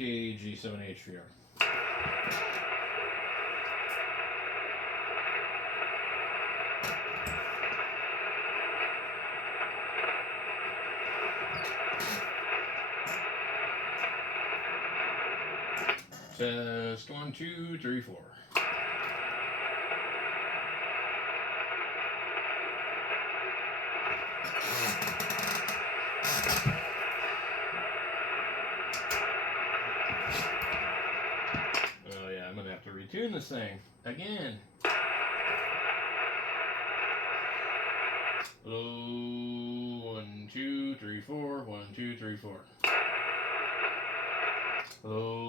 8K G7 HVR. Test 1, 2, 3, 4. Oh yeah, I'm gonna have to retune this thing again. Hello, 1, 2, 3, 4. 1, 2, 3, 4. Hello,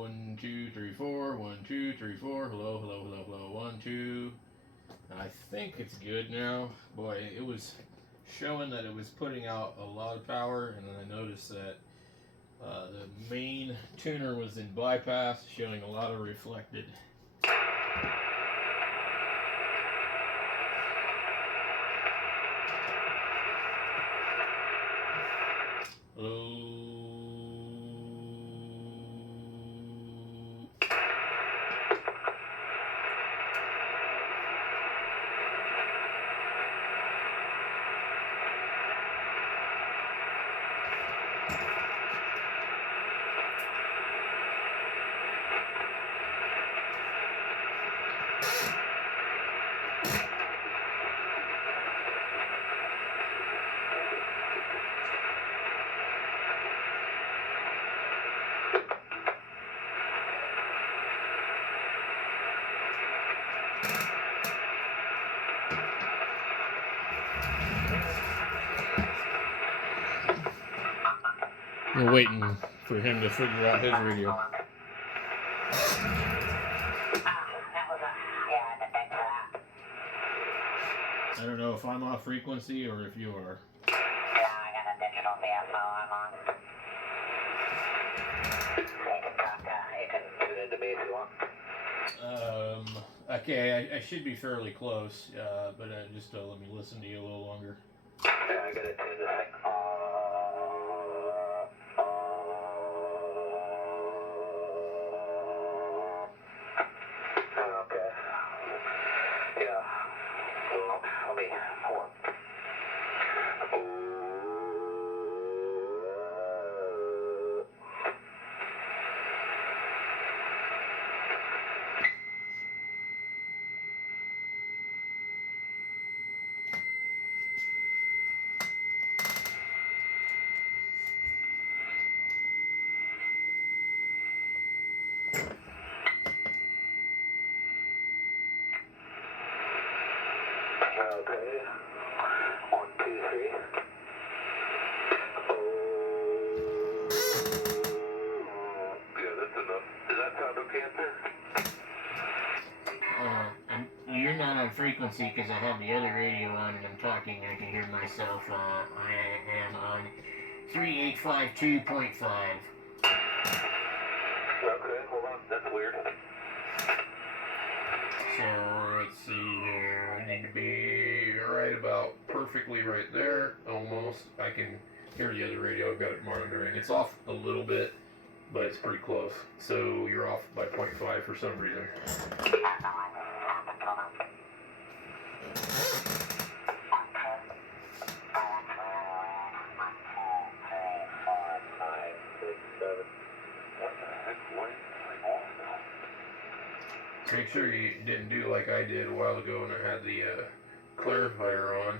1, 2, 3, 4. 1, 2, 3, 4. Hello, hello, hello, hello. 1, 2. I think it's good now. Boy, it was showing that it was putting out a lot of power, and then I noticed that the main tuner was in bypass, showing a lot of reflected. Hello. We're waiting for him to figure out his radio. I don't know if I'm off frequency or if you are. Yeah, I got a digital BFO I'm on. You can tune into me if you want. Okay, I should be fairly close, but just let me listen to you a little longer. Yeah, I gotta tune this thing. Okay. Yeah. Well, let me, hold on. Okay. 1, 2, 3. Yeah, that's enough. Does that sound okay up there? You're not on frequency because I have the other radio on and I'm talking. I can hear myself. I am on 3852.5. Okay, hold on. That's weird. So let's see here. I need to be right about perfectly right there, almost. I can hear the other radio. I've got it monitoring. It's off a little bit, but it's pretty close. So you're off by 0.5 for some reason. Make sure you didn't do like I did a while ago when I had the clarifier on.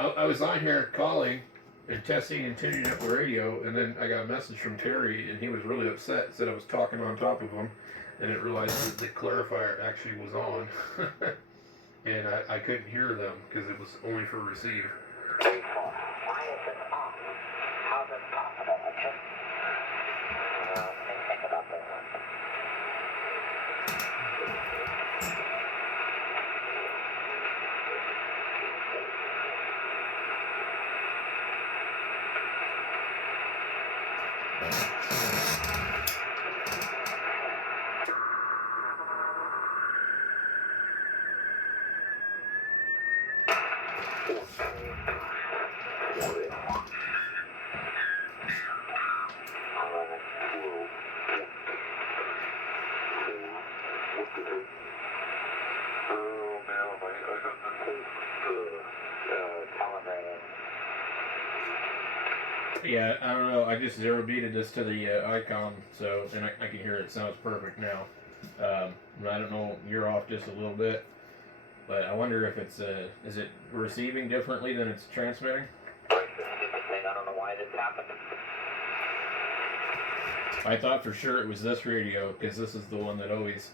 I was on here calling and testing and tuning up the radio, and then I got a message from Terry, and he was really upset. Said I was talking on top of him, and it realized that the clarifier actually was on, and I couldn't hear them because it was only for receive. Why is it off? How is it possible? Let me think about this one. Yeah, I don't know. I just zero beated this to the icon, so and I can hear it. It sounds perfect now. I don't know. You're off just a little bit, but I wonder if it's is it receiving differently than it's transmitting? I don't know why this happened. I thought for sure it was this radio because this is the one that always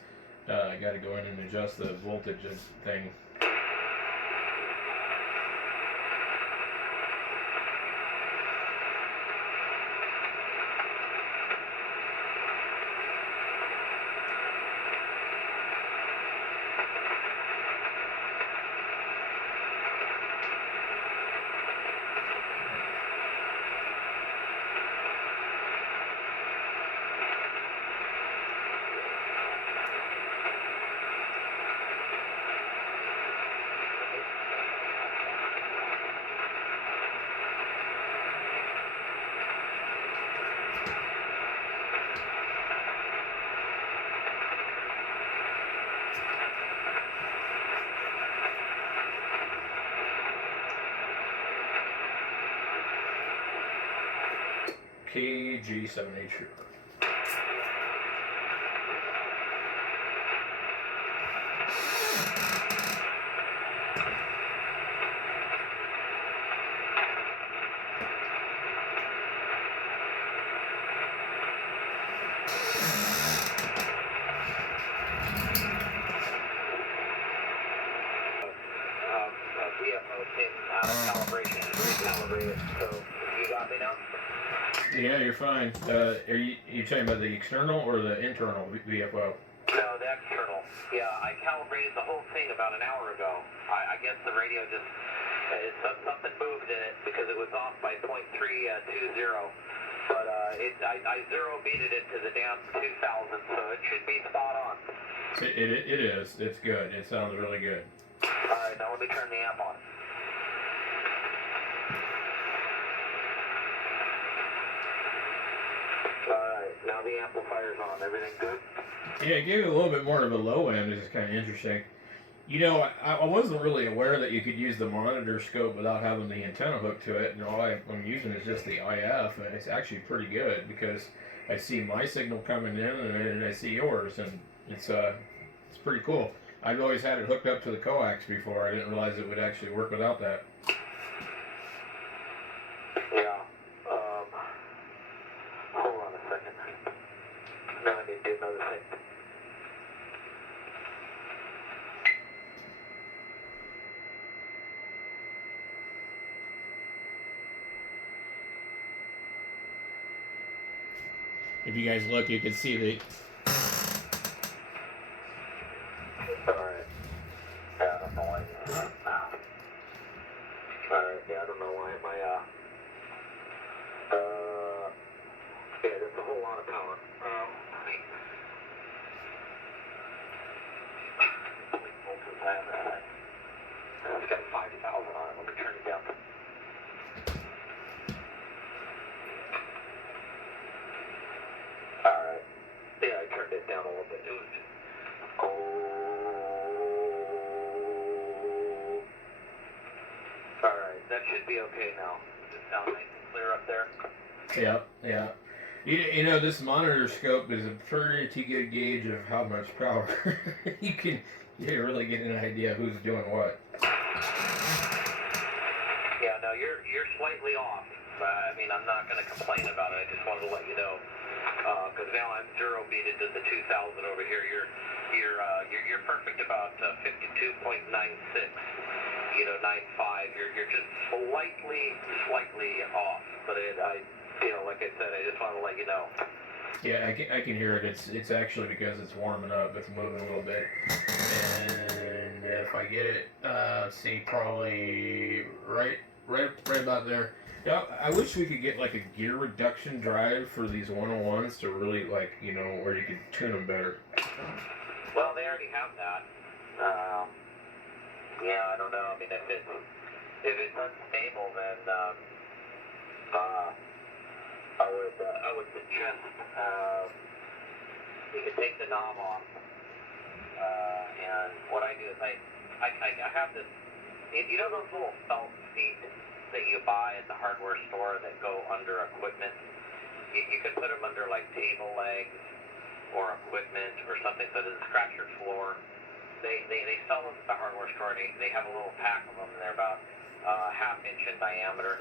got to go in and adjust the voltage thing. KG7H. Calibration and recalibrated, so you got me now? Yeah, you're fine. Are you talking about the external or the internal VFO? No, the external. Yeah, I calibrated the whole thing about an hour ago. I guess the radio just, something moved in it because it was off by 0.320. But I zero beated it to the damn 2000, so it should be spot on. It is. It's good. It sounds really good. Alright, now let me turn the amp on. Alright, now the amplifier's on. Everything good? Yeah, it gave it a little bit more of a low end, which is kind of interesting. You know, I wasn't really aware that you could use the monitor scope without having the antenna hooked to it, and all I'm using is just the IF, and it's actually pretty good because I see my signal coming in and I see yours, and it's pretty cool. I've always had it hooked up to the coax before. I didn't realize it would actually work without that. Yeah. Hold on a second. Now I need to do another thing. If you guys look, you can see the. Alright. Yeah, I don't know why. Alright, yeah, I don't know why my, yeah, that's a whole lot of power. It's got 5,000 on it. Let me turn it down. Alright. Yeah, I turned it down a little bit. It was just... Alright, that should be okay now. Does it sound nice and clear up there? Yeah, yeah. You know, this monitor scope is a pretty good gauge of how much power you can really get an idea who's doing what. Yeah, no, you're slightly off. I mean, I'm not going to complain about it. I just wanted to let you know, because now I'm zero beated to the 2000 over here. You're perfect about 52.96. You know, 95. You're just slightly off. But like I said, I just want to let you know. Yeah, I can hear it. It's actually because it's warming up. It's moving a little bit. And if I get it, let's see, probably right about there. Yeah, I wish we could get like a gear reduction drive for these 101s to really where you could tune them better. Well, they already have that. Yeah, I don't know. I mean, if it's unstable, then I would suggest you could take the knob off, and what I do is I I have this, you know those little felt feet that you buy at the hardware store that go under equipment? You can put them under like table legs or equipment or something so it doesn't scratch your floor. They sell them at the hardware store. They have a little pack of them, and they're about half-inch in diameter.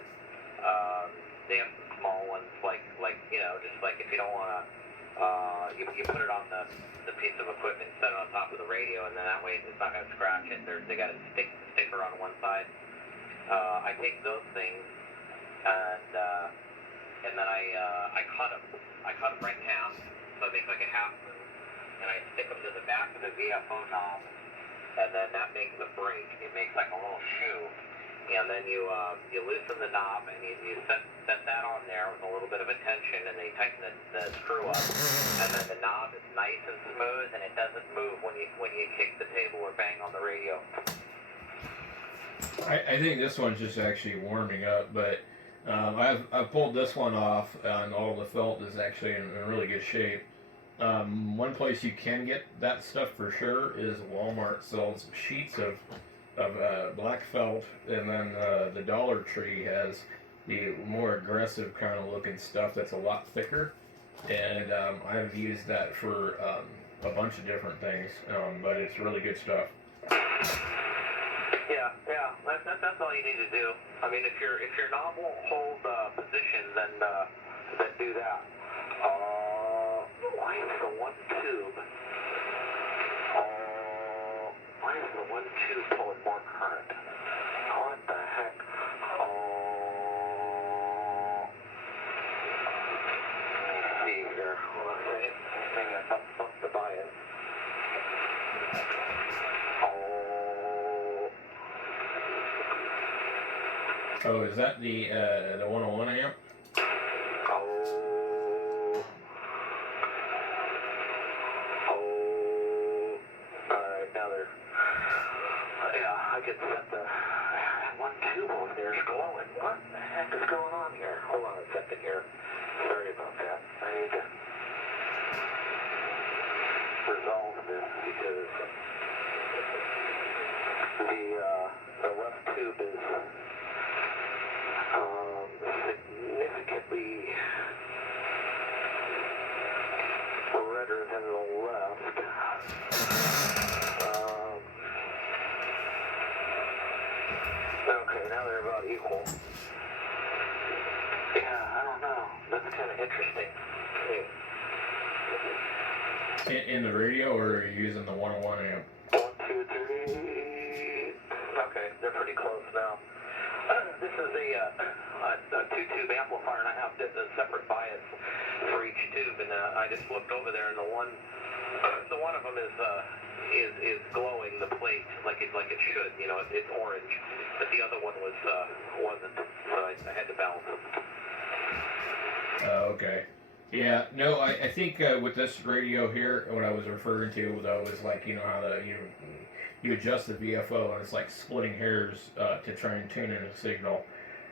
They have some small ones, like just like if you don't want to, you put it on the piece of equipment, set it on top of the radio, and then that way it's not going to scratch it. They got a sticker on one side. I take those things and then I cut them. I cut them right in half, so I make like a half moon, and I stick them to the back of the VFO knob, and then that makes the brake. It makes like a little shoe, and then you loosen the knob, and you set that on there with a little bit of a tension, and then you tighten the screw up, and then the knob is nice and smooth, and it doesn't move when you kick the table or bang on the radio. I think this one's just actually warming up, but I've pulled this one off, and all the felt is actually in really good shape. One place you can get that stuff for sure is Walmart sells sheets of black felt, and then the Dollar Tree has the more aggressive kind of looking stuff that's a lot thicker, and I've used that for a bunch of different things, but it's really good stuff. Yeah, that's all you need to do. I mean, if your knob won't hold position, then do that. Why is the one tube? Why is the one tube pulling more current? What the heck? Let me see here. Hold on a second. Maybe I bumped the bias. Oh, is that the 101 amp? Alright, now they're... Yeah, I can set the... That one tube over there is glowing. What the heck is going on here? Hold on a second here. Sorry about that. I need to resolve this because the left tube is significantly redder than the left. Okay, now they're about equal. Yeah, I don't know. That's kind of interesting. In the radio, or are you using the 101 amp? 1, 2, 3. Okay, they're pretty close now. This is a two-tube amplifier, and I have a separate bias for each tube. And I just looked over there, and the one of them is glowing the plate like it should. You know, it's orange, but the other one wasn't. So I had to balance it. Okay. Yeah, no, I think with this radio here, what I was referring to though is like, you know how you adjust the VFO, and it's like splitting hairs to try and tune in a signal.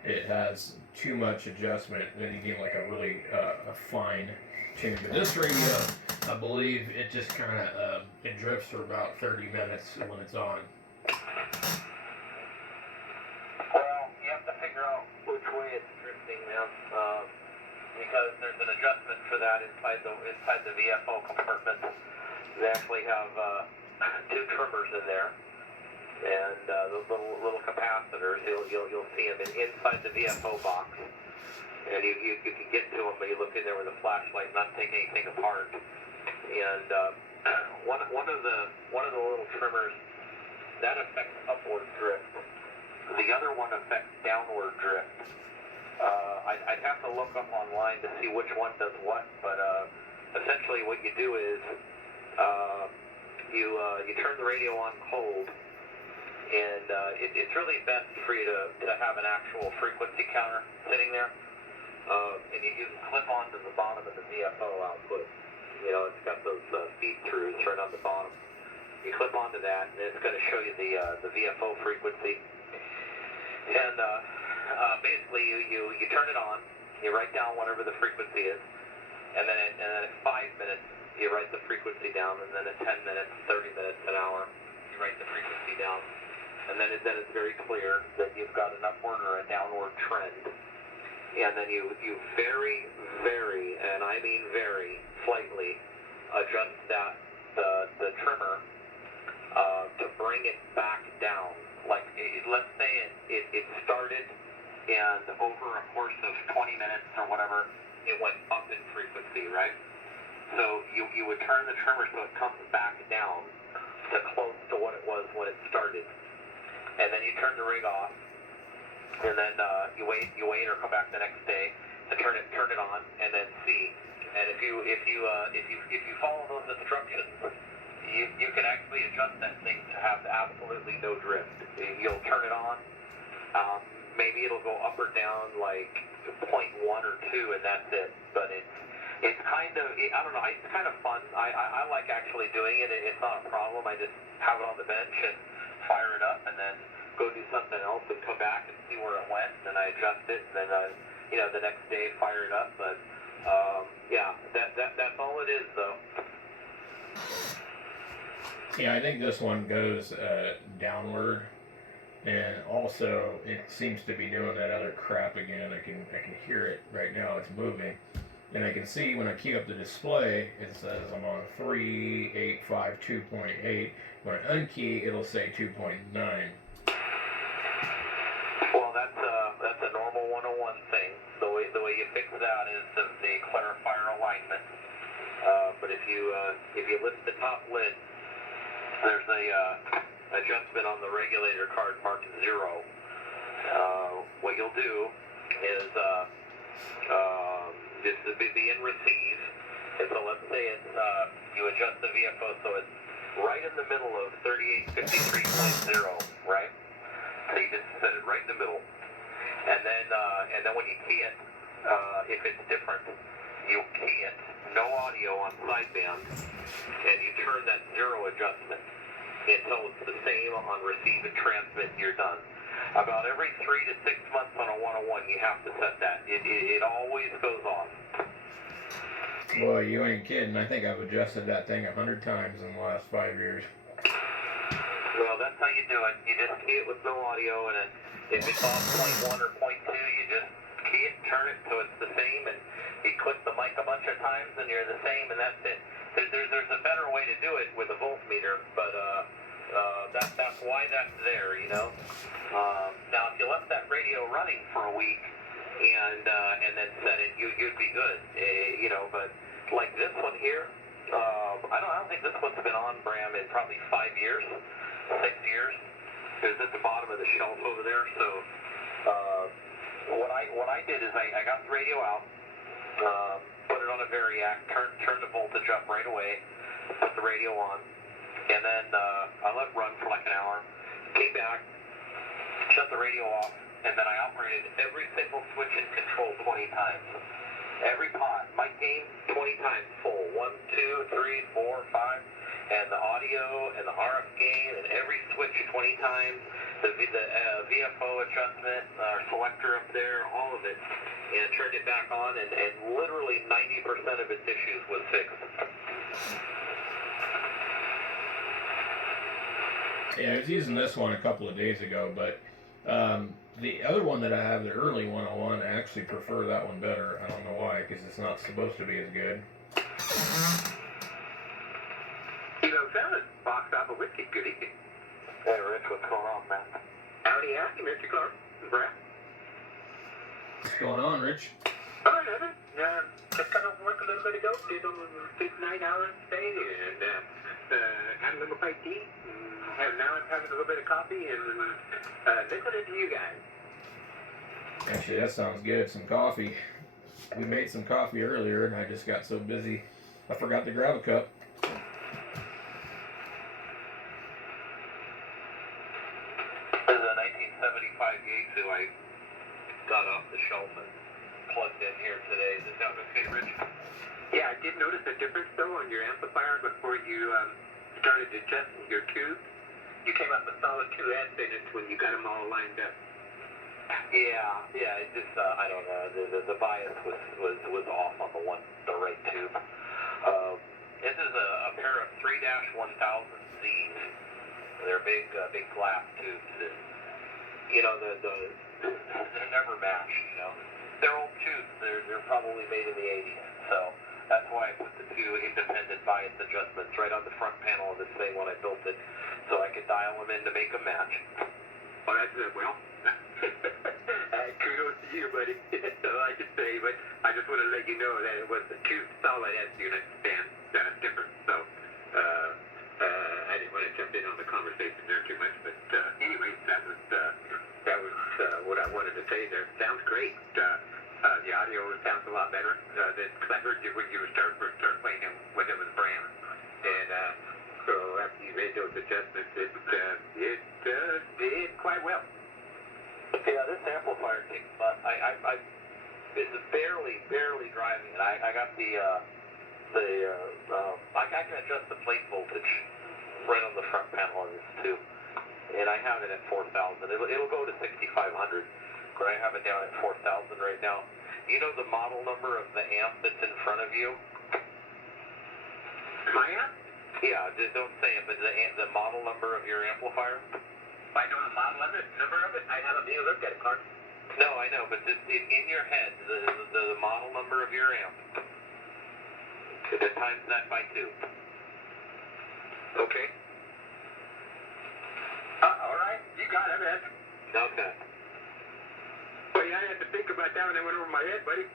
It has too much adjustment, then you get like a really a fine tune. But this radio, I believe it just kind of it drifts for about 30 minutes when it's on. Well, you have to figure out which way it's drifting now. Because there's an adjustment for that inside the VFO compartment. They actually have two trimmers in there, and those little capacitors. You'll see them inside the VFO box, and you can get to them, but you look in there with a flashlight, not take anything apart. And one of the little trimmers that affects upward drift. The other one affects downward drift. I'd have to look up online to see which one does what, but essentially what you do is you turn the radio on cold, and it's really best for you to have an actual frequency counter sitting there, and you clip onto the bottom of the VFO output. You know, it's got those feed-throughs right on the bottom. You clip onto that, and it's going to show you the VFO frequency. And basically, you turn it on, you write down whatever the frequency is, and then at 5 minutes, you write the frequency down, and then at 10 minutes, 30 minutes, an hour, write the frequency down. And then it's very clear that you've got an upward or a downward trend. And then you very, very, and I mean very, slightly adjust the trimmer to bring it back down. Like, let's say it started, and over a course of 20 minutes or whatever, it went up in frequency, right? So you would turn the trimmer so it comes back down to close to what it was when it started. And then you turn the rig off, and then you wait or come back the next day to turn it on, and then see. And if you follow those instructions, you can actually adjust that thing to have absolutely no drift. You'll turn it on. Maybe it'll go up or down like 0.1 or 2, and that's it. But it's kind of, I don't know, it's kind of fun. I like actually doing it. It's not a problem. I just have it on the bench and fire it up, and then go do something else and come back and see where it went, and I adjust it, and then the next day fire it up. But yeah, that's all it is, though. Yeah, I think this one goes downward, and also it seems to be doing that other crap again. I can hear it right now. It's moving, and I can see when I key up the display, it says I'm on 3.852.8. When I unkey, it'll say 2.9. Well, that's a normal 101 thing. The way you fix that is the clarifier alignment. But if you lift the top lid, there's a adjustment on the regulator card marked 0. What you'll do is this is be in receive. And so let's say it's you adjust the VFO so it's right in the middle of 3853.0, right? So you just set it right in the middle. And then when you key it, if it's different, you key it, no audio on sideband, and you turn that 0 adjustment until it's the same on receive and transmit, and you're done. About every 3 to 6 months on a 101, you have to set that. It always goes off. Boy, you ain't kidding. I think I've adjusted that thing 100 times in the last 5 years. Well, that's how you do it. You just key it with no audio, and if it's off 0.1 or 0.2, you just key it, turn it so it's the same, and you click the mic a bunch of times, and you're the same, and that's it. There's a better way to do it with a voltmeter, but that's why that's there, you know. Now, if you left that radio running for a week and then set it, you'd be good, you know. But like this one here, I don't think this one's been on, Bram, in probably 5 years, 6 years. It was at the bottom of the shelf over there. So what I did is I got the radio out, put it on a variac, turned the voltage up right away, put the radio on, and then I let it run for like an hour, came back, shut the radio off, and then I operated every single switch and control 20 times. Every pot, my game 20 times full, 1, 2, 3, 4, 5, and the audio and the RF gain and every switch 20 times, the VFO adjustment, our selector up there, all of it, and turned it back on, and literally 90% of its issues was fixed. Yeah, I was using this one a couple of days ago, but the other one that I have, the early 101, I actually prefer that one better. I don't know why, because it's not supposed to be as good. You know, fellas, box up a whiskey. Good evening. Hey, Rich, what's going on, man? Howdy, howdy, Mr. Clark. Brad. What's going on, Rich? All right, Evan. Just got off work a little bit ago. Did a big 9-hour stay, and had a little bite to eat. Now I'm having a little bit of coffee and listening to you guys. Actually, that sounds good. Some coffee. We made some coffee earlier, and I just got so busy, I forgot to grab a cup. This is a 1975 Yaesu I got off the shelf and plugged in here today. Does that sound okay, Rich? Yeah, I did notice a difference, though, on your amplifier before you started adjusting your tubes. You came up with solid 2 heads in it when you got them all lined up. Yeah, it just, I don't know, the bias was off on the right tube. This is a pair of 3-1000Zs, They're big glass tubes, and they're never matched. They're old tubes. They're probably made in the 80s. So that's why I put the two independent bias adjustments right on the front panel of this thing when I built it, so I could dial them in to make them match. Well, that's well. Kudos to you, buddy. That's all I can say. But I just want to let you know that it was the two solid S units stand different. So I didn't want to jump in on the conversation there too much. But anyway, that was what I wanted to say there. Sounds great. The audio sounds a lot better than cause I heard you when you first started playing it when it was brand. And so after you made those adjustments, it did quite well. Yeah, this amplifier thing, it's barely driving it. I got I can adjust the plate voltage right on the front panel of this too, and I have it at 4,000. It'll go to 6,500, but I have it down at 4,000 right now. You know the model number of the amp that's in front of you? My amp? Yeah, just don't say it, but the model number of your amplifier? I know the model of it, number of it. I haven't even looked at it, Clark. No, I know, but just in your head, the model number of your amp. Times that by 2. Okay. All right. You got it, man. Okay. Well, yeah, I had to think about that when it went over my head, buddy.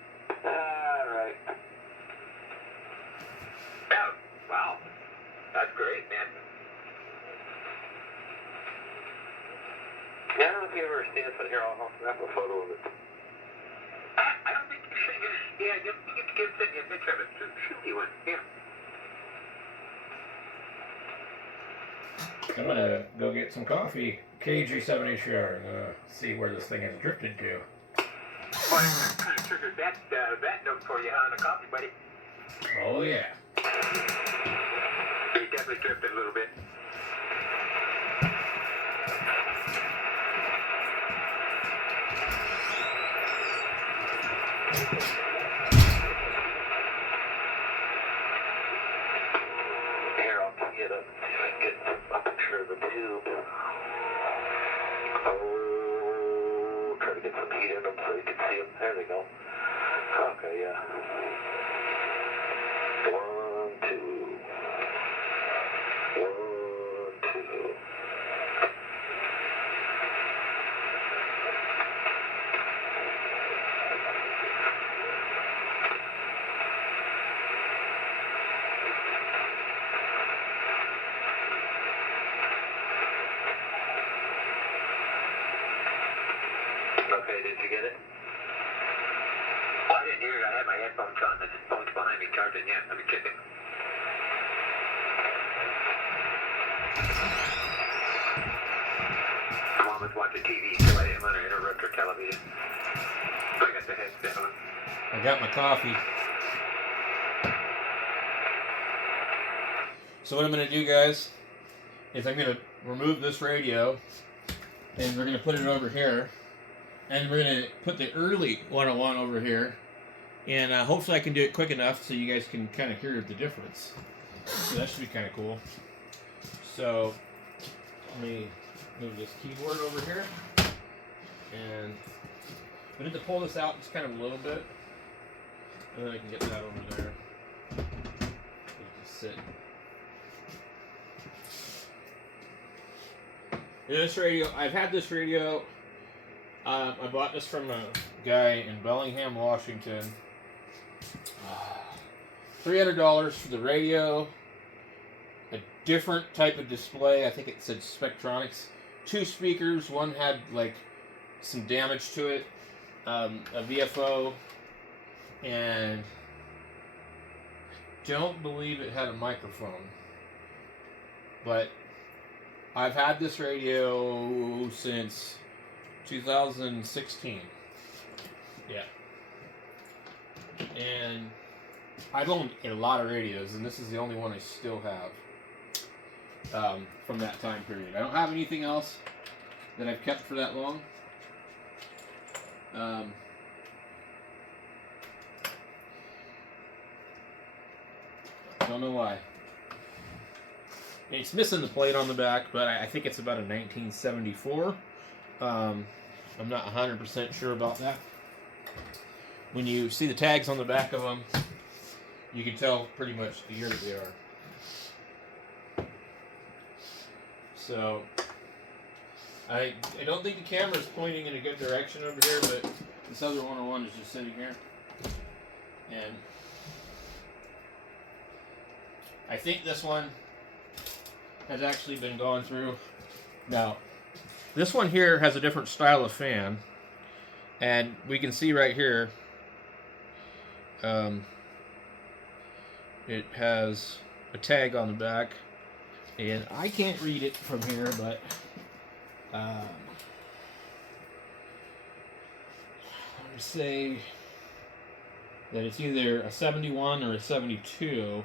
All right. Yeah. Wow. That's great, man. Yeah, I don't know if you ever seen it, but here, I'll snap a photo of it. I don't think you should. Yeah, you can send me a picture of it. Shoot me one. Yeah. I'm gonna go get some coffee, KG7HR, and see where this thing has drifted to. Well, I kind of triggered that note for you on a coffee, buddy. Oh yeah. You definitely drifted a little bit. Here, I'll get up, see if I can get a picture of the tube. Oh, try to get some heat in them so you can see them. There they go. Okay, yeah. 1, 2. 1, 2. Okay, did you get it? Oh, I didn't hear it. I had my headphones on. The phone's behind me charging. Yeah, let me check it. Mom was watching TV, so I didn't want to interrupt her television. So I got the headset on. I got my coffee. So what I'm gonna do, guys, is I'm gonna remove this radio, and we're gonna put it over here, and we're gonna put the early 101 over here, and hopefully I can do it quick enough so you guys can kind of hear the difference. So that should be kind of cool. So let me move this keyboard over here, and I need to pull this out just kind of a little bit, and then I can get that over there. Just sit. Yeah, this radio, I've had this radio. I bought this from a guy in Bellingham, Washington. $300 for the radio. A different type of display. I think it said Spectronics. 2 speakers. One had like some damage to it. A VFO. And don't believe it had a microphone. But I've had this radio since 2016. Yeah. And I've owned a lot of radios, and this is the only one I still have from that time period. I don't have anything else that I've kept for that long. Don't know why. It's missing the plate on the back, but I think it's about a 1974. I'm not 100% sure about that. When you see the tags on the back of them, you can tell pretty much the year that they are. So, I don't think the camera's pointing in a good direction over here, but this other 101 is just sitting here. And I think this one has actually been gone through. Now, this one here has a different style of fan, and we can see right here, it has a tag on the back, and I can't read it from here, but let me say that it's either a 71 or a 72.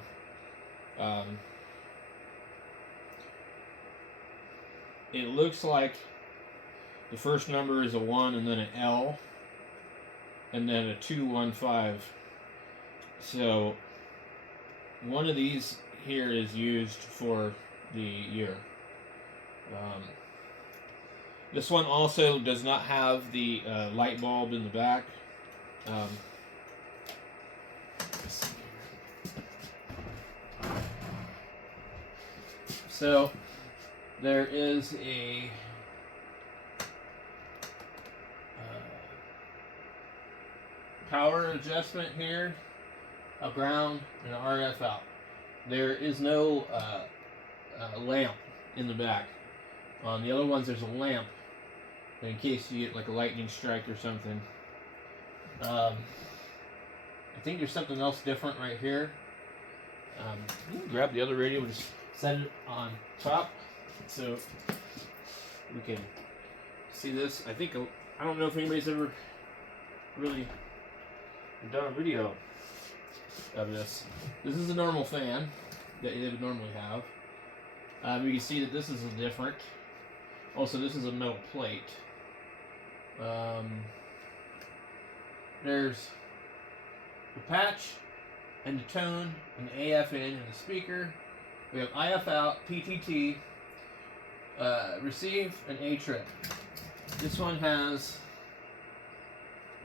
It looks like the first number is a 1 and then an L and then a 215. So one of these here is used for the year. This one also does not have the light bulb in the back. So there is a power adjustment here, a ground, and an RF out. There is no lamp in the back. On the other ones, there's a lamp in case you get like a lightning strike or something. I think there's something else different right here. You can grab the other radio and just set it on top so we can see this. I don't know if anybody's ever really done a video of this. This is a normal fan that they would normally have. You can see that this is different. Also, this is a metal plate. There's the patch and the tone and the AF in and the speaker. We have IF out, PTT, receive, and A trip. This one has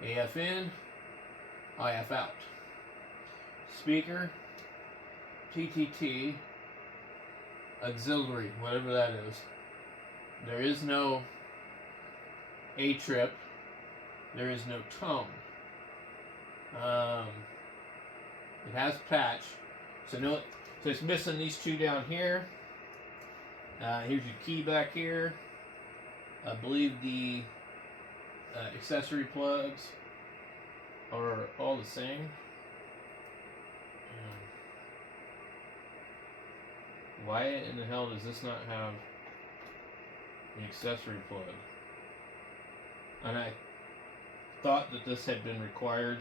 AF in, IF out. Speaker, PTT, auxiliary, whatever that is. There is no A trip. There is no tone. It has patch. So it's missing these two down here. Here's your key back here. I believe the accessory plugs are all the same. Why in the hell does this not have an accessory plug? And I thought that this had been required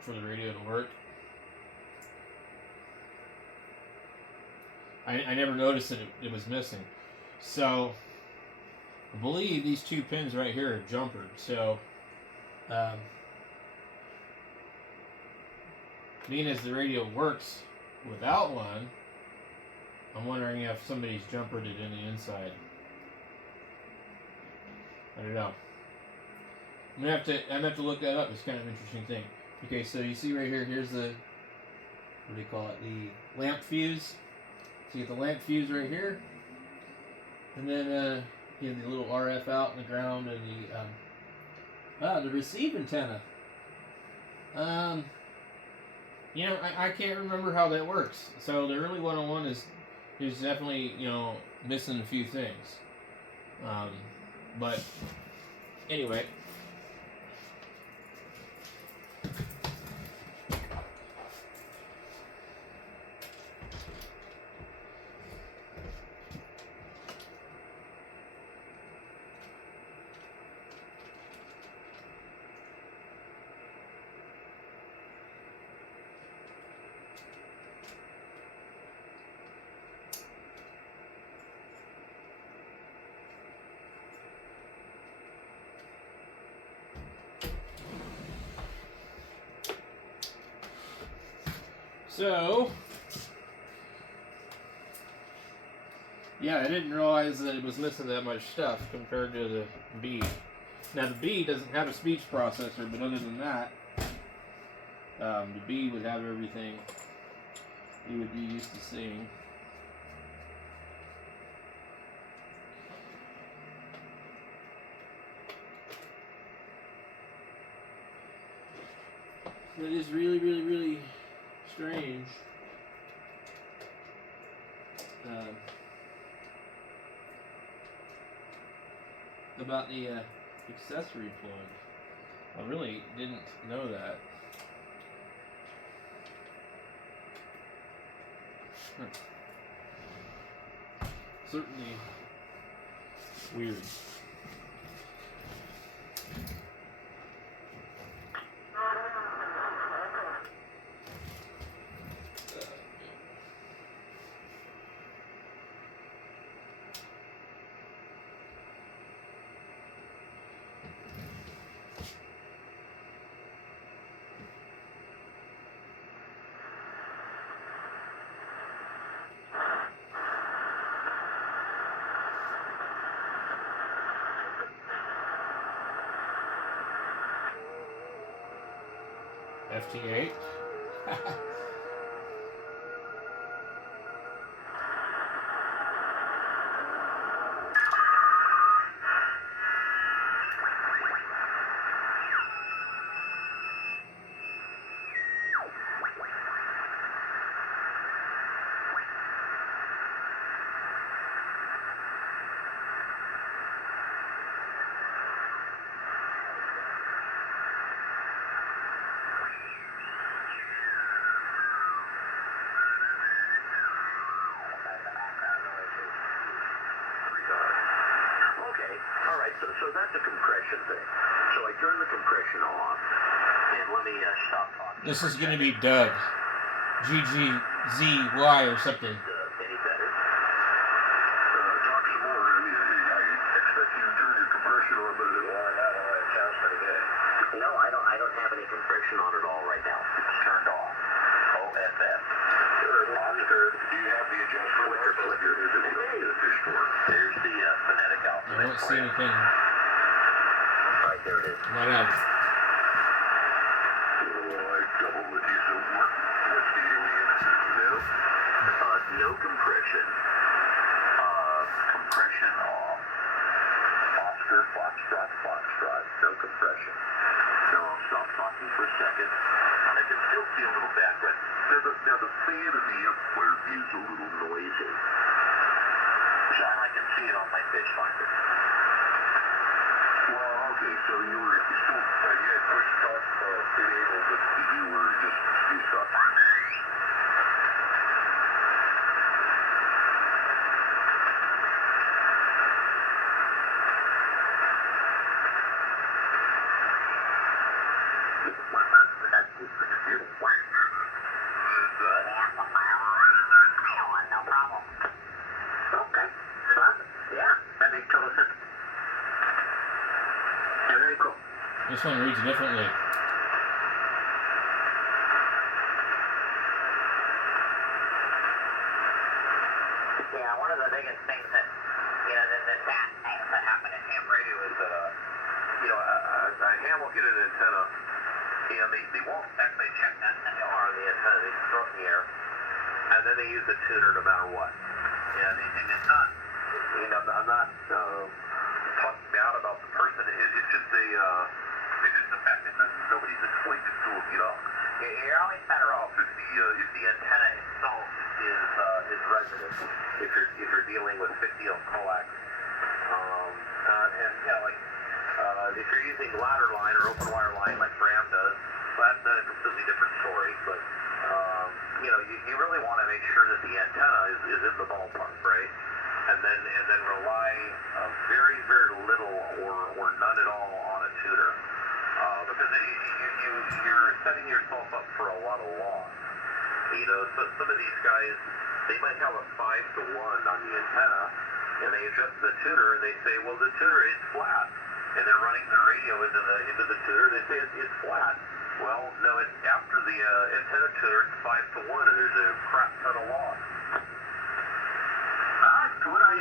for the radio to work. I never noticed that it was missing. So I believe these two pins right here are jumpered. So being as the radio works without one, I'm wondering if somebody's jumpered it in the inside. I don't know. I'm gonna have to look that up. It's kind of an interesting thing. Okay, so you see right here, here's the, what do you call it? The lamp fuse. So you get the lamp fuse right here. And then you have the little RF out in the ground and the receive antenna. You know, I can't remember how that works. So the early 101 is definitely, you know, missing a few things. But anyway. So, Yeah, I didn't realize that it was missing that much stuff compared to the B. Now the B doesn't have a speech processor, but other than that, the B would have everything you would be used to seeing. That is really, really, really strange. About the accessory plug. I really didn't know that. Certainly weird. FT-8. So that's a compression thing. So I turn the compression off, and let me stop talking. This is going to be Doug. GGZY or something. Any better? Talk some more. I mean, I expect you to turn your compression on, but it sounds pretty good. No, I don't have any compression on at all right now. It's turned off. OFF. Oscar, do you have the adjustment? There's the phonetic I alphabet. don't see anything. Right there it is. Not out. I double with you, so what's the alien? No compression. Compression off. Oscar, Foxtrot, Foxtrot. No compression. So I'll stop talking for a second. And I can still see a little background. Now the fan in the amplifier is a little noisy. John, I can see it on my pitch finder. Well, okay, so you had push talk enabled, but you were just stuck. No problem. Okay. Yeah, that makes total sense. Yeah, very cool. This one reads differently. Yeah, one of the biggest things that, that happened in ham radio is, a ham will get an antenna, they won't actually check that or the antenna, they just throw it in the air, and then they use the tuner no matter what. And it's not, I'm not talking bad about the person, it's just the fact that nobody's explained it to them, You're always better off if the antenna itself is resident. If you're dealing with 50 ohm coax, if you're using ladder line or open wire line like Bram does, that's a completely different story. But you really want to make sure that the antenna is in the ballpark, right? And then rely very, very little or none at all on a tuner. Because you're setting yourself up for a lot of loss. So some of these guys, they might have a 5-to-1 on the antenna, and they adjust the tuner, and they say, well, the tuner is flat. And they're running the radio into the tuner, and they say it's flat. Well, no, it's after the antenna tuner, it's 5-to-1, and there's a crap ton of loss. Good, I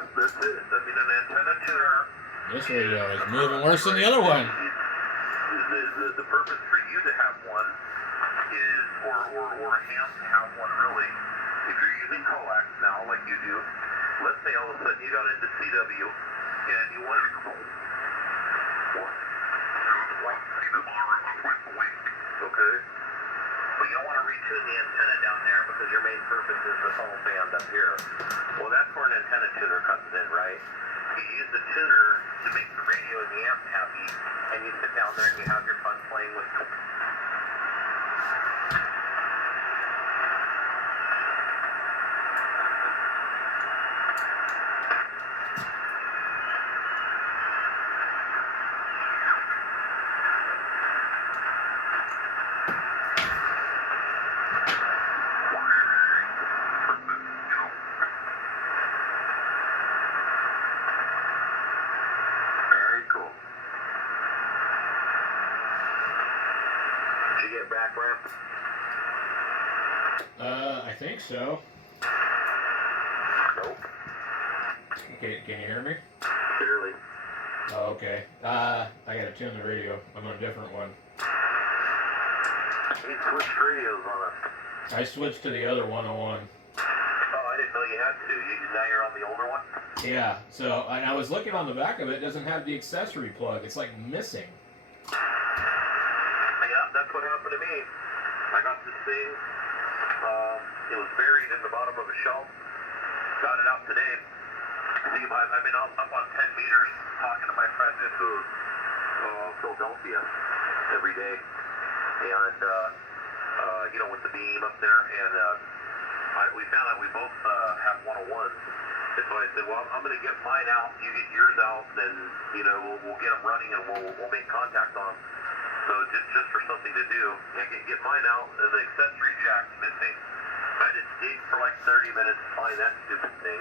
Yep, that's it. I mean, an antenna tuner. This radio is moving worse than the other one. The purpose for you to have one is, or him to have one really, if you're using coax now, like you do, let's say all of a sudden you got into CW and you wanted to go, okay? But you don't want to retune the antenna down there because your main purpose is the phone band up here. Well, that's where an antenna tuner comes in, right? You use the tuner to make the radio and the amp happy, and you sit down there and you have your fun playing with. Very cool. Did you get back ramp? I think so. Nope. Can you hear me? Barely. Oh, okay. I gotta tune the radio. I'm on a different one. You switched radios on us. I switched to the other 101. Oh, I didn't know you had to. Now you're on the older one? Yeah, so I was looking on the back of it. It doesn't have the accessory plug. It's like missing. Yeah, that's what happened to me. I got this thing. It was buried in the bottom of a shelf. Got it out today. See, I've been up on 10 meters talking to my friend in Philadelphia every day. And, with the beam up there. And we found out we both have 101s. And so I said, well, I'm going to get mine out. You get yours out. Then, we'll get them running and we'll make contact on them. So just for something to do. Get mine out. And the accessory jack's missing. I had to dig for like 30 minutes to find that stupid thing.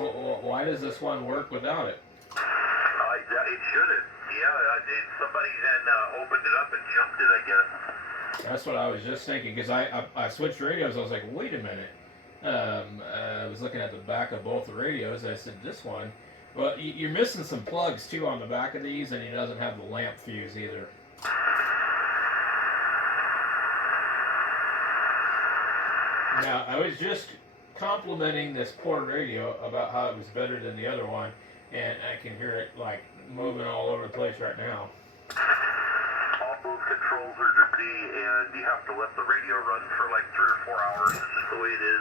Well, why does this one work without it? It shouldn't. Yeah, somebody then opened it up and jumped it, I guess. That's what I was just thinking, because I switched radios. I was like, wait a minute. I was looking at the back of both the radios. And I said, this one. Well, you're missing some plugs too on the back of these, and he doesn't have the lamp fuse either. Now, I was just complimenting this poor radio about how it was better than the other one, and I can hear it like moving all over the place right now. All those controls are dirty, and you have to let the radio run for like 3 or 4 hours. It's just the way it is.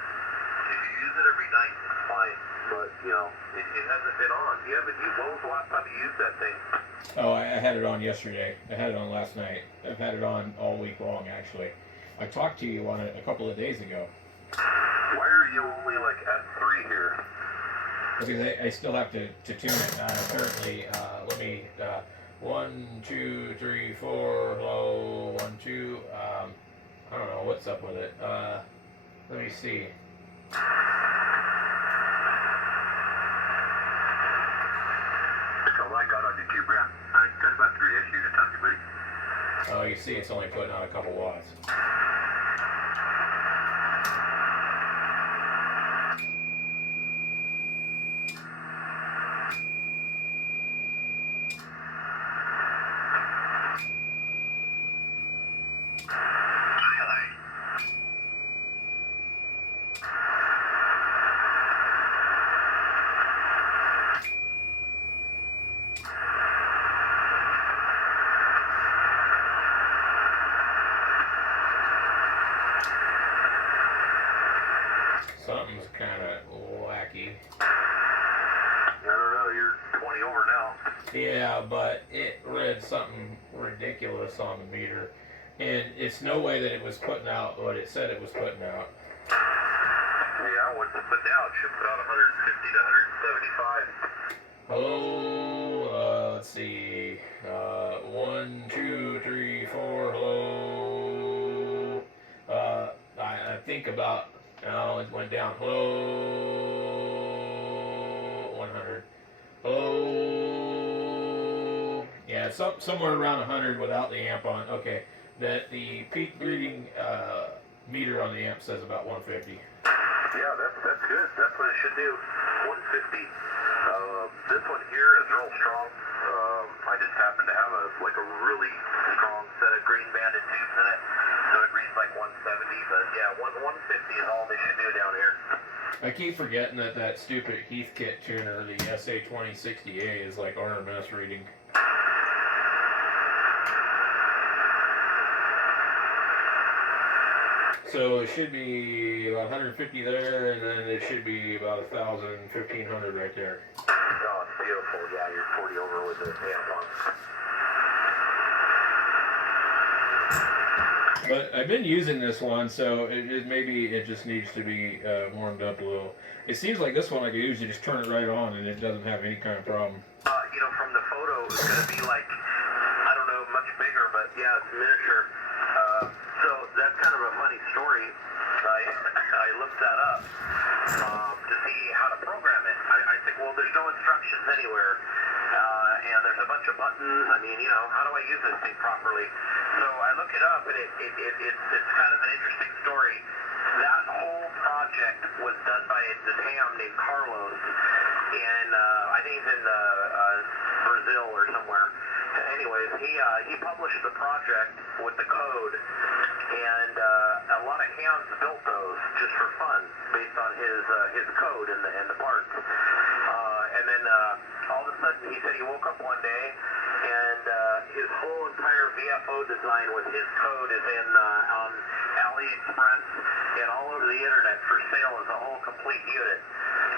If you use it every night, it's fine. But it hasn't been on. When was the last time you used that thing? Oh, I had it on yesterday. I had it on last night. I've had it on all week long, actually. I talked to you on it a couple of days ago. Why are you only like at 3 here? Because I still have to tune it. Apparently, let me, 1, 2, 3, 4, hello, 1, 2, I don't know what's up with it. Let me see. That's all I got on YouTube, Brad. I got about 3 issues to talk to, buddy. Oh, you see, it's only putting out a couple watts. Something's kind of wacky. I don't know, you're 20 over now. Yeah, but it read something ridiculous on the meter. And it's no way that it was putting out what it said it was putting out. Yeah, what's it put down? It should put out 150 to 175. Hello, let's see. 1, 2, 3, 4, hello. I think about, it went down. Hello, 100. Hello. Yeah, somewhere around 100 without the amp on. Okay, the peak reading meter on the amp says about 150. Yeah, that's That's good. That's what it should do. 150. This one here is real strong. I just happen to have a really strong set of green banded tubes in it, so it reads like 170. But yeah, 150 is all they should do down here. I keep forgetting that stupid Heathkit tuner, the SA2060A, is like RMS reading. So it should be about 150 there, and then it should be about 1,000, 1,500 right there. Oh, it's beautiful. Yeah, you're 40 over with the amp on. But I've been using this one, so maybe it just needs to be warmed up a little. It seems like this one I can usually just turn it right on, and it doesn't have any kind of problem. From the photo, it's going to be like, I don't know, much bigger, but yeah, it's miniature. So that's kind of a funny story. I looked that up to see how to program it. I think, well, there's no instructions anywhere, and there's a bunch of buttons. I mean, how do I use this thing properly? So I look it up, and it's kind of an interesting story. That whole project was done by this ham named Carlos, and I think he's in Brazil or somewhere. Anyways, he published the project with the code, and a lot of hams built those just for fun, based on his code and the parts. And then all of a sudden, he said he woke up one day, and his whole entire VFO design with his code is on AliExpress and all over the internet for sale as a whole complete unit.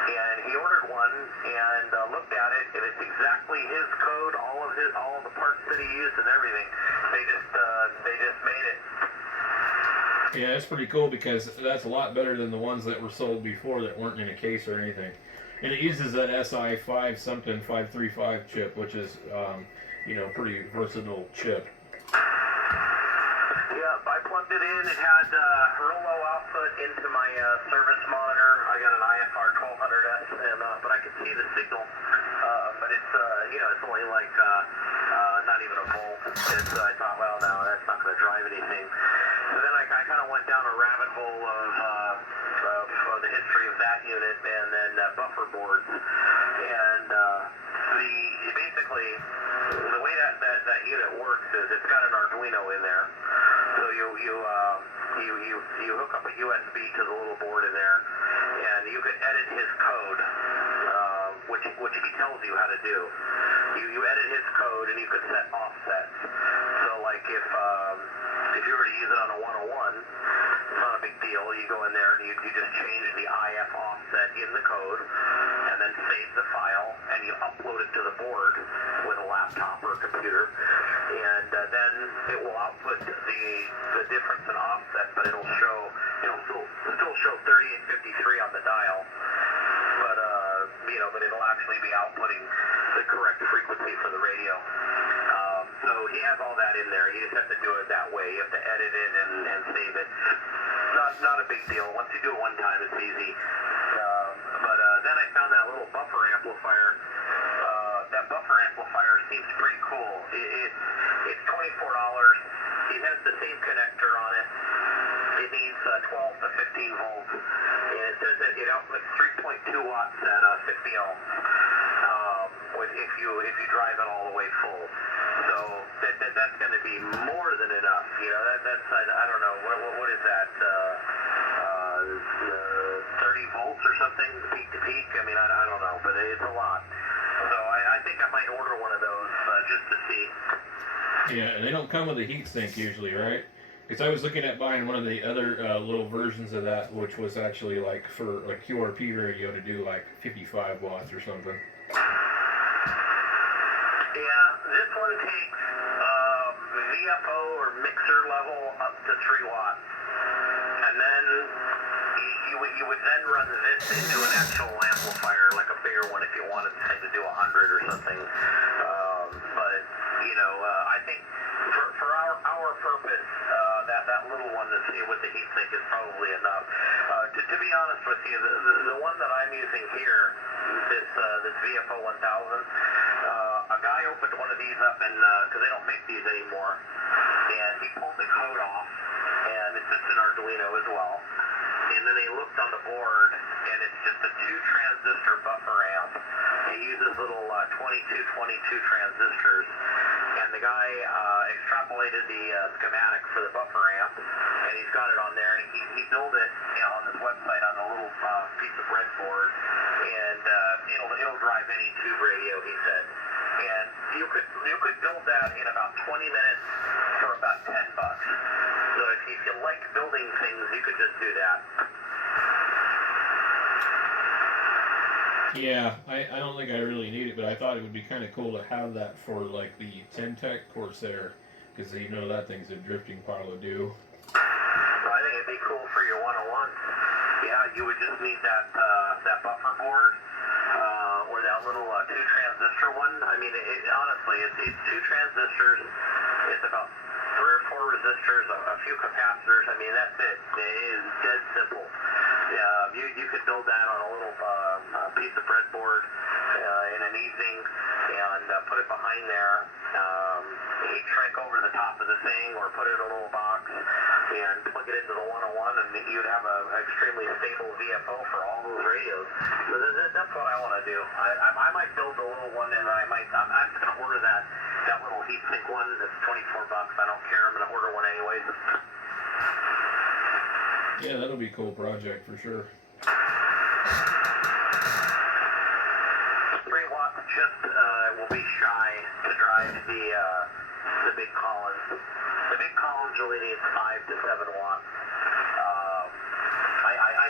And he ordered one and looked at it, and it's exactly his code, all of the parts that he used and everything. They just made it. Yeah, that's pretty cool because that's a lot better than the ones that were sold before that weren't in a case or anything. And it uses that SI 535 chip, which is pretty versatile chip. Yeah, I plugged it in. It had real low output into my service monitor. I got an IFR 1200S, but I could see the signal. But it's it's only like not even a volt. I thought, well, no, that's not going to drive anything. So then I kind of went down a rabbit hole of the history of that unit and then buffer boards. And basically the way that unit works is it's got an Arduino in there. So you hook up a USB to the little board in there, and you can edit his code, which he tells you how to do. You edit his code, and you can set offsets. So like if you were to use it on a 101, it's not a big deal. You go in there and you just change the IF offset in the code, and then save the file, and you upload it to the board with a laptop or a computer, and then it will output the difference in offset, but it'll still show 30 and 53 on the dial, but it'll actually be outputting the correct frequency for the radio. So he has all that in there. You just have to do it that way. You have to edit it and save it. Not a big deal. Once you do it one time, it's easy. But then I found that little buffer amplifier. That buffer amplifier seems pretty cool. It's $24. It has the same connector on it. It needs 12 to 15 volts. And it says that it outputs 3.2 watts at 50 ohms. If you drive it all the way full. So that's going to be more than enough. That's I don't know, what is that, 30 volts or something, peak to peak? I mean, I don't know, but it's a lot. So I think I might order one of those just to see. Yeah, and they don't come with a heat sink usually, right? Because I was looking at buying one of the other little versions of that, which was actually like for a QRP radio to do like 55 watts or something. Yeah, this one takes VFO or mixer level up to 3 watts. And then you would then run this into an actual amplifier, like a bigger one if you wanted the thing to do 100 or something. But, I think for our purpose, that little one with the heatsink is probably enough. To be honest with you, the one that I'm using here, this VFO 1000, a guy opened one of these up because they don't make these anymore, and he pulled the code off, and it's just an Arduino as well. and then they looked on the board, and it's just a 2-transistor buffer amp. It uses little 2222 transistors, and the guy extrapolated the schematic for the buffer amp, and he's got it on there, and he built it, on his website on a little piece of breadboard, and it'll drive any tube radio, he said. And you could build that in about 20 minutes for about $10. So if you like building things, you could just do that. Yeah, I don't think I really need it, but I thought it would be kind of cool to have that for like the Tech Corsair, because you know that thing's a drifting pile of dew. So I think it'd be cool for your 101. Yeah, you would just need that buffer board, or that little 2-transistor one. I mean, honestly, it's 2 transistors. It's about 3 or 4 resistors, a few capacitors. I mean, that's it. It is dead simple. You could build that on a little piece of breadboard in an evening and put it behind there. Heat shrink over the top of the thing, or put it in a little box and plug it into the 101, and you'd have an extremely stable VFO for all those radios. So that's what I want to do. I might build a little one, and I'm just going to order that little heat sink one. It's $24. I don't care. I'm going to order one anyways. Yeah, that'll be a cool project for sure. 3 watts just will be shy to drive the big Collins. The big Collins really needs 5 to 7 watts.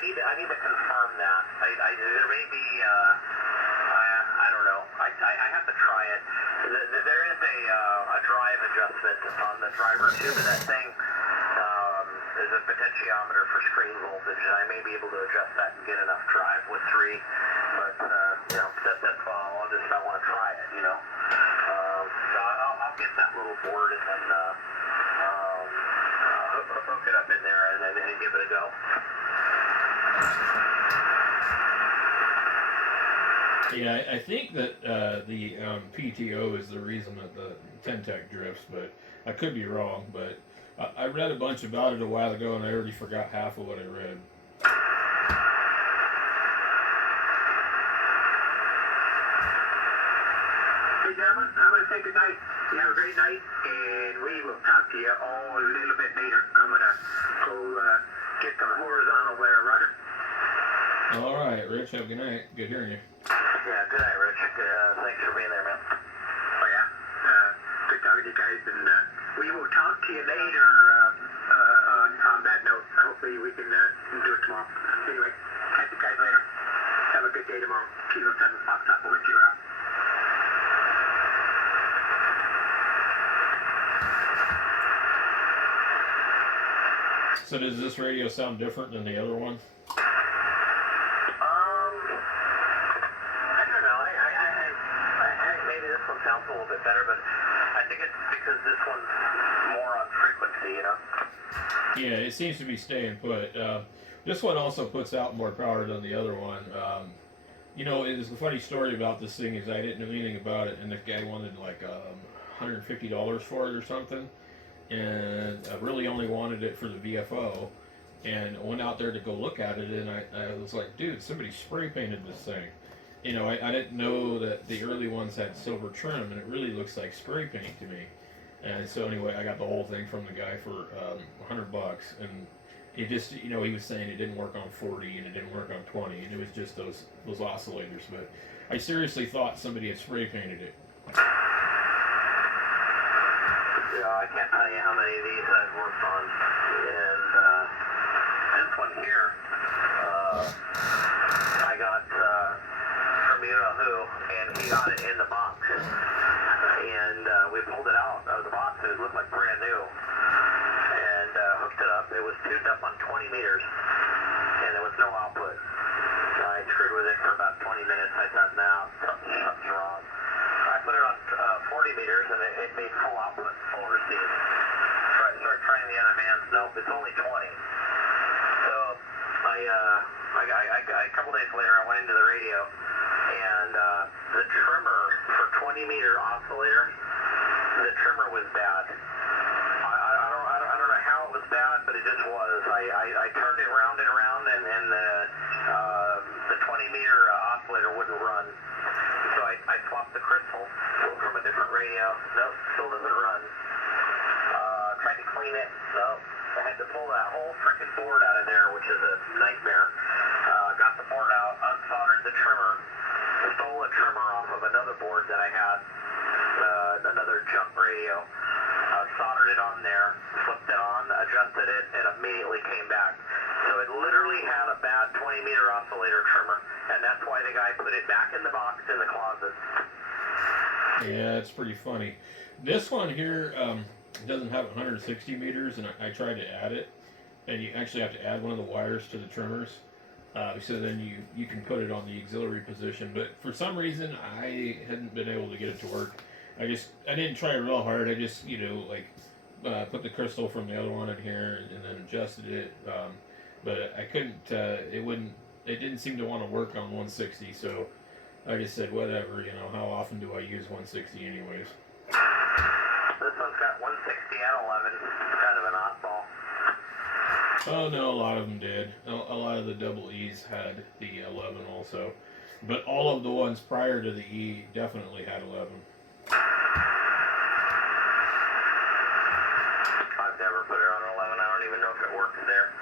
I need to confirm that. There may be I don't know. I have to try it. There is a drive adjustment on the driver tube of that thing. There's a potentiometer for screen voltage, and I may be able to adjust that and get enough drive with 3. But that's all. I want to try it. So I'll get that little board and then hook it up in there and then give it a go. Yeah, I think that the PTO is the reason that the Tech drifts, but I could be wrong. But I read a bunch about it a while ago, and I already forgot half of what I read. Hey, gentlemen, I'm going to say good night. You have a great night, and we will talk to you all a little bit later. I'm going to go get some horizontal there, Roger. All right, Rich, have a good night. Good hearing you. Yeah, good night, Rich. Thanks for being there, man. Oh, yeah. Good talking to you guys, and we will talk to you later on that note. Hopefully we can do it tomorrow. Anyway, catch you guys later. Have a good day tomorrow. Kilo 7 Fox Up over to you. So does this radio sound different than the other one? Sounds a little bit better, but I think it's because this one's more on frequency, Yeah, it seems to be staying put. This one also puts out more power than the other one. It is the funny story about this thing is I didn't know anything about it, and the guy wanted like $150 for it or something, and I really only wanted it for the VFO, and I went out there to go look at it, and I was like, dude, somebody spray painted this thing. I didn't know that the early ones had silver trim, and it really looks like spray paint to me. And so anyway, I got the whole thing from the guy for $100, and it just, he was saying it didn't work on 40 and it didn't work on 20, and it was just those oscillators. But I seriously thought somebody had spray painted it. Yeah, I can't tell you how many of these I've worked on, and this one here, I got from Yahoo, and he got it in the box, and we pulled it out of the box, and it looked like brand new, and hooked it up. It was tuned up on 20 meters, and there was no output. I screwed with it for about 20 minutes. I thought, now something's wrong. I put it on 40 meters, and it made full output, full receive. Started trying the other bands. Nope, it's only 20. So a couple days later, I went into the radio, and the trimmer for 20-meter oscillator, the trimmer was bad. I don't know how it it was bad, but it just was. I turned it round and around, and the 20-meter oscillator wouldn't run. So I swapped the crystal from a different radio. Nope, still doesn't run. Tried to clean it. Nope. I had to pull that whole freaking board out of there, which is a nightmare. Got the board out, unsoldered the trimmer, stole a trimmer off of another board that I had, another junk radio, soldered it on there, flipped it on, adjusted it, and immediately came back. So it literally had a bad 20-meter oscillator trimmer, and that's why the guy put it back in the box in the closet. Yeah, it's pretty funny. This one here doesn't have 160 meters, and I tried to add it, and you actually have to add one of the wires to the trimmers. So then you can put it on the auxiliary position, but for some reason I hadn't been able to get it to work. I didn't try real hard. I just put the crystal from the other one in here and then adjusted it, but I couldn't. It didn't seem to want to work on 160. So I just said whatever. How often do I use 160 anyways? This one's got 160 and 11. Kind of an oddball. Oh no, a lot of them did. A lot of the double E's had the 11 also, but all of the ones prior to the E definitely had 11. I've never put it on 11. I don't even know if it works there.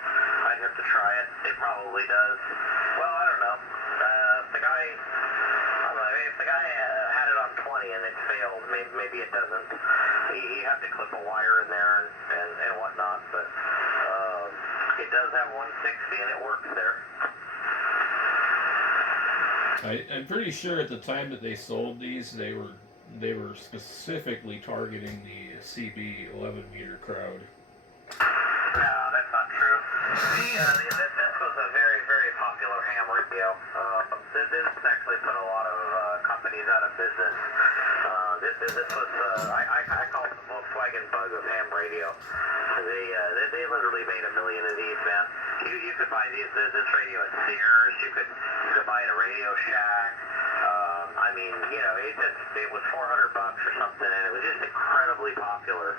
I'd have to try it. It probably does. Well, I don't know. If the guy had it on 20 and it failed, maybe it doesn't. You have to clip a wire in there and whatnot, but it does have 160 and it works there. I'm pretty sure at the time that they sold these, they were specifically targeting the CB 11-meter crowd. No, that's not true. This was a very, very popular ham radio. This actually put a lot of companies out of business. This was, I call it the Volkswagen bug of ham radio. They literally made a million of these, man. You could buy this radio at Sears. You could buy it at Radio Shack. It was $400 or something, and it was just incredibly popular.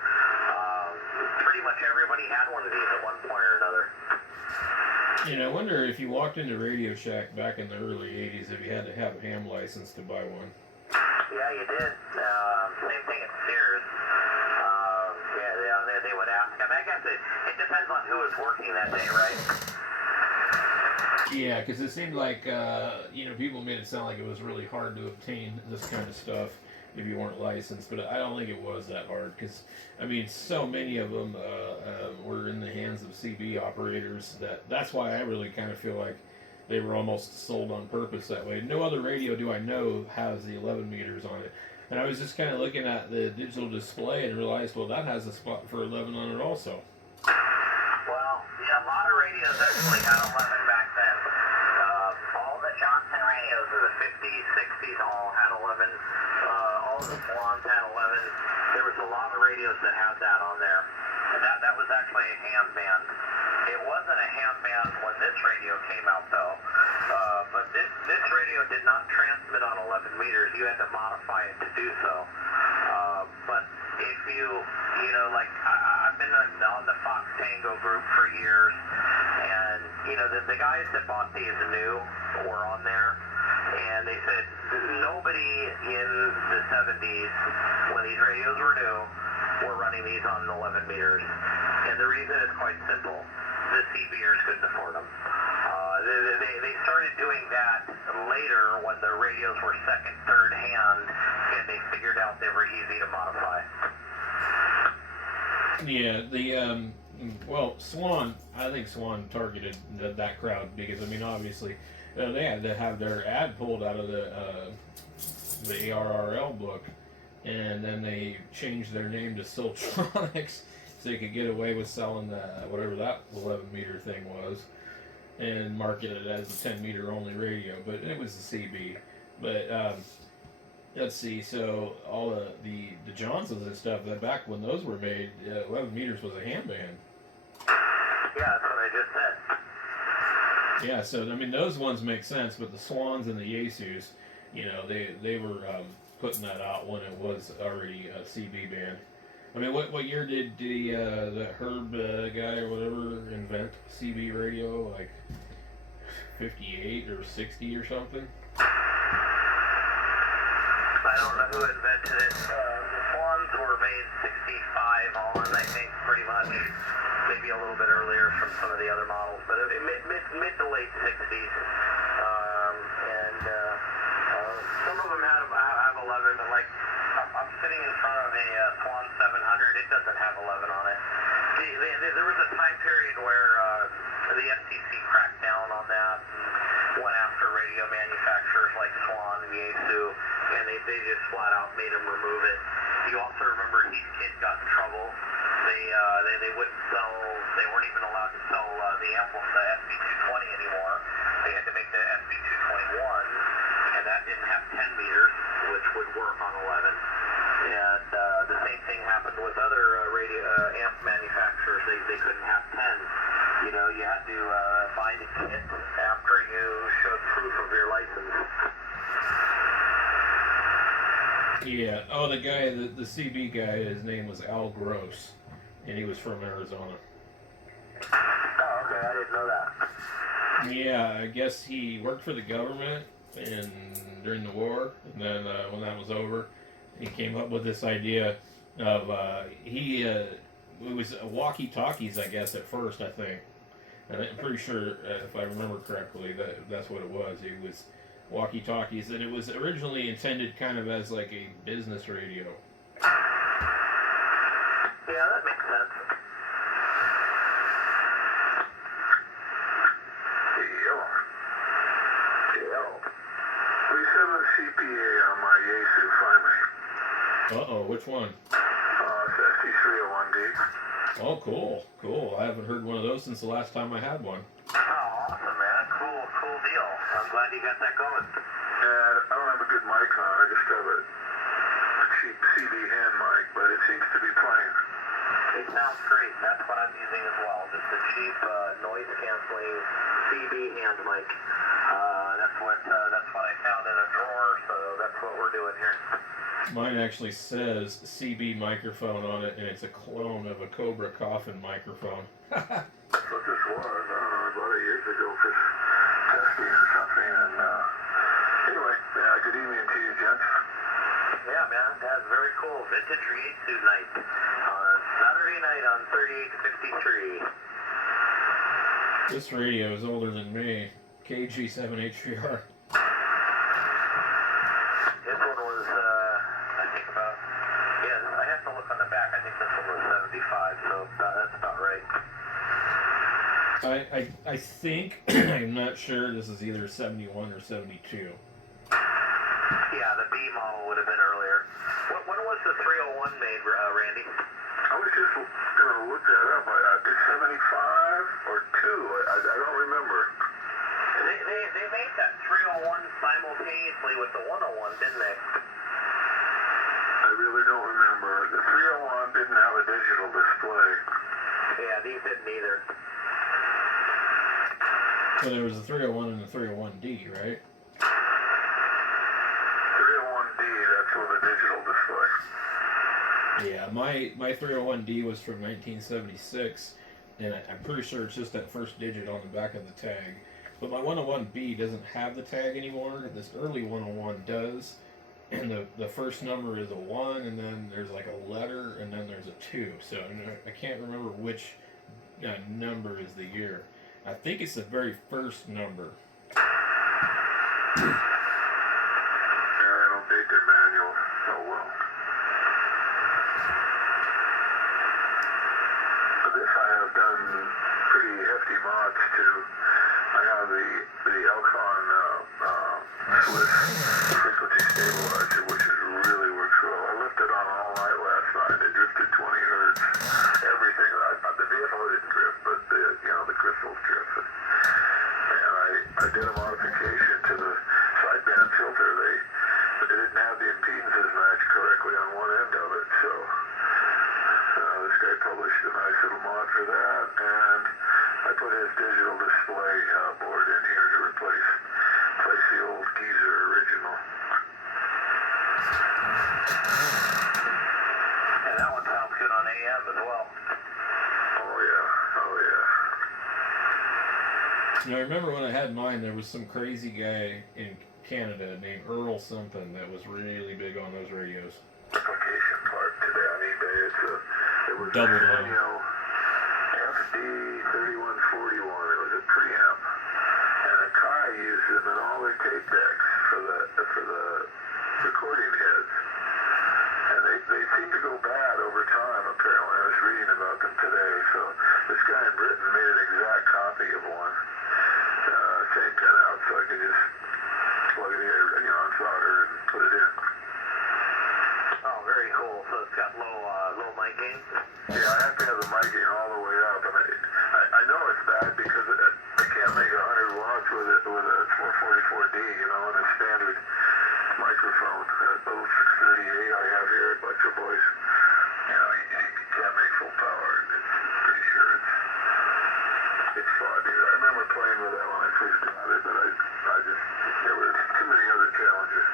Pretty much everybody had one of these at one point or another. I wonder if you walked into Radio Shack back in the early 80s if you had to have a ham license to buy one. Yeah, you did. Same thing at Sears. They would ask. I guess it depends on who was working that day, right? Yeah, because it seemed like, people made it sound like it was really hard to obtain this kind of stuff if you weren't licensed, but I don't think it was that hard, because, so many of them were in the hands of CB operators that's why I really kind of feel like they were almost sold on purpose that way. No other radio do I know has the 11 meters on it. And I was just kind of looking at the digital display and realized, well, that has a spot for 11 on it also. Well, yeah, a lot of radios actually had 11 back then. All the Johnson radios of the 50s, 60s all had 11. All of the Salons had 11. There was a lot of radios that had that on there. And that was actually a ham band. It wasn't a ham band when this radio came out, though. But this radio did not transmit on 11 meters. You had to modify it to do so. But if I've been on the Fox Tango group for years, and, the guys that bought these new were on there, and they said nobody in the 70s, when these radios were new, were running these on 11 meters. And the reason is quite simple. The CBers couldn't afford them. They started doing that later when the radios were second, third hand, and they figured out they were easy to modify. Yeah, Swan, I think Swan targeted that crowd because, obviously, they had to have their ad pulled out of the ARRL book, and then they changed their name to Siltronics so they could get away with selling whatever that 11-meter thing was and market it as a 10-meter only radio, but it was the CB. But let's see, so all the Johnsons and stuff, that back when those were made, 11 meters was a ham band. Yeah, that's what I just said. Yeah, so those ones make sense, but the Swans and the Yaesus, they were putting that out when it was already a CB band. I mean, what year did the Herb guy or whatever invent CB radio? Like 58 or 60 or something? I don't know who invented it. The Swans were made 65 on, I think, pretty much. Maybe a little bit earlier from some of the other models, but mid to late 60s. Some of them have 11, but like I'm sitting in front of a Swan 700. It doesn't have 11 on it. There was a time period where the FCC cracked down on that and went after radio manufacturers like Swan and Yaesu, and they just flat out made them remove it. You also remember Heathkit got in trouble. They wouldn't sell. They weren't even allowed to sell the FT-220 anymore. They had to make the FT-221, and that didn't have 10 meters, which would work on 11. And the same thing happened with other radio amp manufacturers. They couldn't have 10. You know, you had to find a kit after you showed proof of your license. Yeah. Oh, the guy, the CB guy, his name was Al Gross, and he was from Arizona. Oh, okay, I didn't know that. Yeah, I guess he worked for the government during the war, and then when that was over, he came up with this idea of it was walkie-talkies, I guess, at first, I think. And I'm pretty sure, if I remember correctly, that's what it was. It was walkie-talkies, and it was originally intended kind of as like a business radio. Yeah, that makes sense. Yo. 37 CPA on my Yaesu finally. Uh-oh, which one? It's FT-101D. Oh, cool. I haven't heard one of those since the last time I had one. Oh, awesome, man. Cool deal. I'm glad you got that going. Yeah, I don't have a good mic on. I just have a cheap CD hand mic, but it seems to be playing. It sounds great. That's what I'm using as well. Just a cheap noise canceling CB hand mic. That's what I found in a drawer, so that's what we're doing here. Mine actually says CB microphone on it, and it's a clone of a Cobra Coffin microphone. That's what this was. I don't know, about 8 years ago for testing or something. And anyway, good evening to you, gents. Yeah, man, that's very cool. Vintage Yaesu night on Saturday night on 3853. This radio is older than me. KG7HVR. This one was, I think about, I have to look on the back. I think this one was 75, so that's about right. I think, I'm not sure, this is either 71 or 72. Yeah, the B model would have been earlier. When was the 301 made, Randy? I was just going to look that up. It's 75 or 2. I don't remember. They made that 301 simultaneously with the 101, didn't they? I really don't remember. The 301 didn't have a digital display. Yeah, these didn't either. Well, there was a 301 and a 301D, right? 301D, that's with a digital display. Yeah, my 301D was from 1976, and I'm pretty sure it's just that first digit on the back of the tag. But my 101B doesn't have the tag anymore. This early 101 does, and the first number is a 1, and then there's like a letter, and then there's a 2. So I can't remember which number is the year. I think it's the very first number. Yeah, I don't date their manual so well. For this, I have done pretty hefty mods too. I have the Elcon Swiss frequency stabilizer, which really works well. I left it on all night last night. It drifted 20 hertz. Everything. The vehicle didn't drift, but the crystals drifted. And I did a modification to the sideband filter. They didn't have the impedances matched correctly on one end of it, so this guy published a nice little mod for that, and I put his digital display board in here to replace the old Geezer original. Yeah, that one sounds good. Now, I remember when I had mine, there was some crazy guy in Canada named Earl something that was really big on those radios. Application part today on eBay. It was Double a down. Sanyo FT-101. It was a preamp, and a car used them in all their tape decks for the recording heads. And they seem to go bad over time, apparently. I was reading about them today. So this guy in Britain made an exact copy of one. Same kind of out, so I could just plug it in, unsolder and put it in. Oh, very cool. So it's got low mic gain? Yeah, I have to have the mic gain all the way up. And I know it's bad because I can't make 100 watts with a 444D, and a standard microphone. That little 638 I have here at Butcher Boys, you can't make full power. It's pretty sure it's fun, dude. I remember playing with that when I first got it, but there were too many other challenges.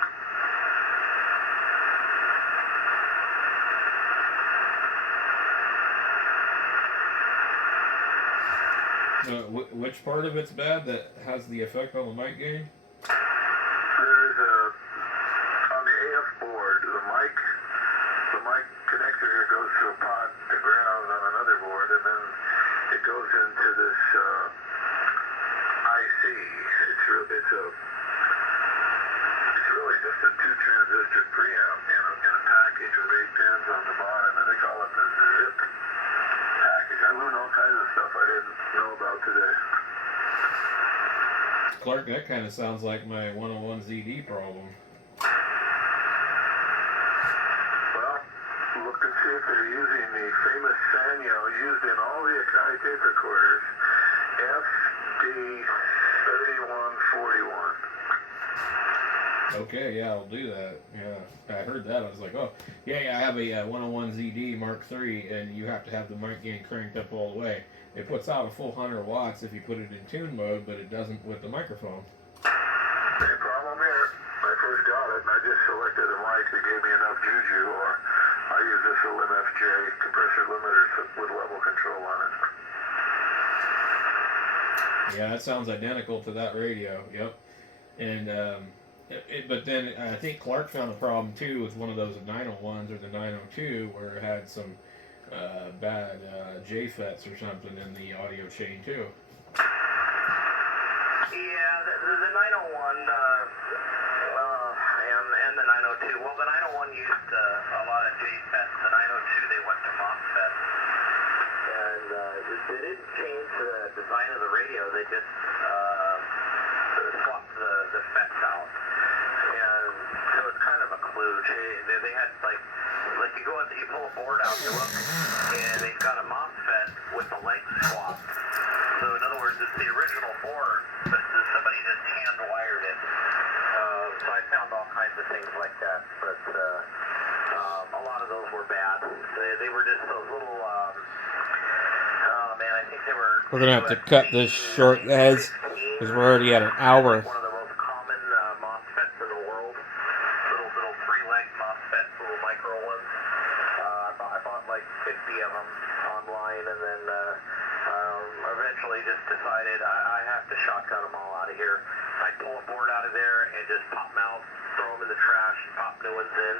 Which part of it's bad that has the effect on the mic gain? There's on the AF board, the mic connector here goes to a pot to ground on another board, and then it goes into this IC. It's really just a 2-transistor preamp in a package with 8 pins on the bottom, and they call it the zip package. I learned all kinds of stuff I didn't know about today. Clark, that kind of sounds like my 101 ZD problem. Well, look and see if they're using the famous Sanyo used in all the Akai tape recorders, FT-101. Okay, yeah, I'll do that. Yeah, I heard that. I was like, oh, yeah, I have a 101 ZD Mark III, and you have to have the mic gain cranked up all the way. It puts out a full 100 watts if you put it in tune mode, but it doesn't with the microphone. Same problem here. When I first got it, and I just selected a mic that gave me enough juju, or I use this LMFJ compressor limiter with level control on it. Yeah, that sounds identical to that radio. Yep. And but then I think Clark found a problem too with one of those 901s or the 902 where it had some bad JFETs or something in the audio chain too. Yeah, the 901 and the 902. Well, the 901 used a lot of JFETs. The 902 they went to MOSFET, and they didn't change the design of the radio. They just swapped the FETs out, and so it's kind of a kludge. They had like you go out, you pull a board out, you look, and they've got a MOSFET with the length swapped. So in other words, it's the original board, but somebody just hand wired it. So I found all kinds of things like that, but a lot of those were bad. They were just those little, oh man, I think they were... We're going to have to cut this short, guys, because we're already at an hour. One of the most common MOSFETs in the world. Little 3-leg MOSFETs, little micro ones. I bought like 50 of them online, and then eventually just decided I have to shotgun them all out of here. I'd pull a board out of there and just pop them out, throw them in the trash, and pop new ones in.